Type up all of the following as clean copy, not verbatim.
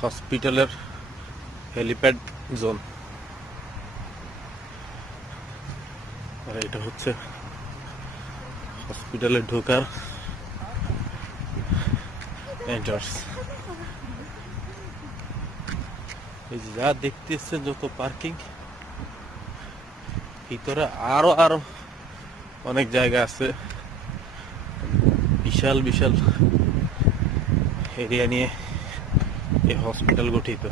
হসপিটালের helipad zone. আর এটা হচ্ছে হসপিটালে ঢোকার এন্ট্রান্স। এই যে যা দেখতেছেন যত পার্কিং, ভিতরে আরো অনেক জায়গা আছে, বিশাল বিশাল এরিয়া নিয়ে এই হসপিটাল গঠিত।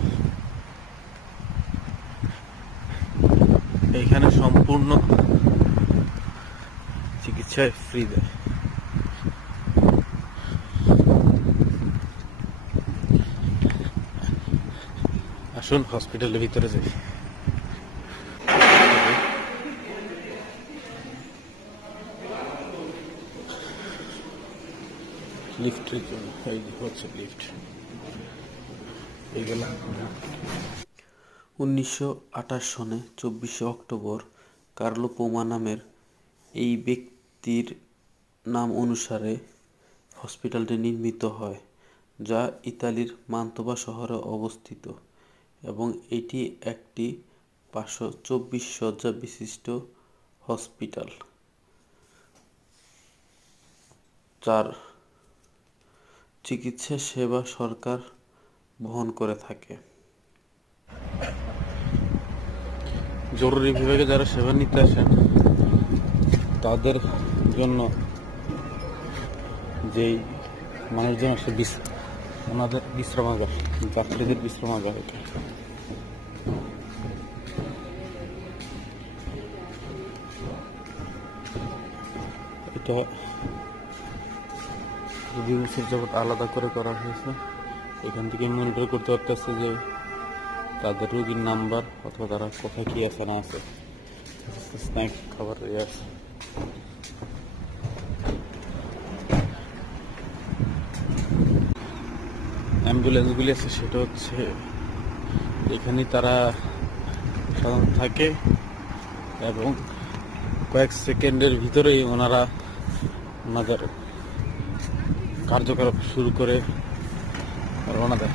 এইখানে সম্পূর্ণ চিকিৎসা ফ্রি দেয়। আসুন হসপিটালের ভিতরে যাই। লিফটের জন্য এই হচ্ছে লিফট। এইগুলা 1928 সনে 24শে অক্টোবর কার্লো পোমা নামের এই ব্যক্তির নাম অনুসারে হসপিটালটি নির্মিত হয়, যা ইতালির মান্তোবা শহরে অবস্থিত এবং এটি একটি 524 শয্যা বিশিষ্ট হসপিটাল, যার চিকিৎসা সেবা সরকার বহন করে থাকে। জরুরি বিভাগে যারা সেবা নিতে আসেন তাদের জন্য যেই মানুষজন আসে ওনাদের বিশ্রামাগার, যাত্রীদের বিশ্রামাগার। এটা 2 বছর যাবত আলাদা করে করা হয়েছে। এখান থেকে মনিটর করতে পারতেছে যে তাদের রোগীর নাম্বার অথবা তারা কোথায় কি আছে না আছে, স্ন্যাক খাবার আছে। অ্যাম্বুলেন্সগুলি আছে সেটা হচ্ছে এখানে তারা সাধারণত থাকে এবং কয়েক সেকেন্ডের ভিতরেই ওনারা ওনাদের কার্যকলাপ শুরু করে রওনা দেয়।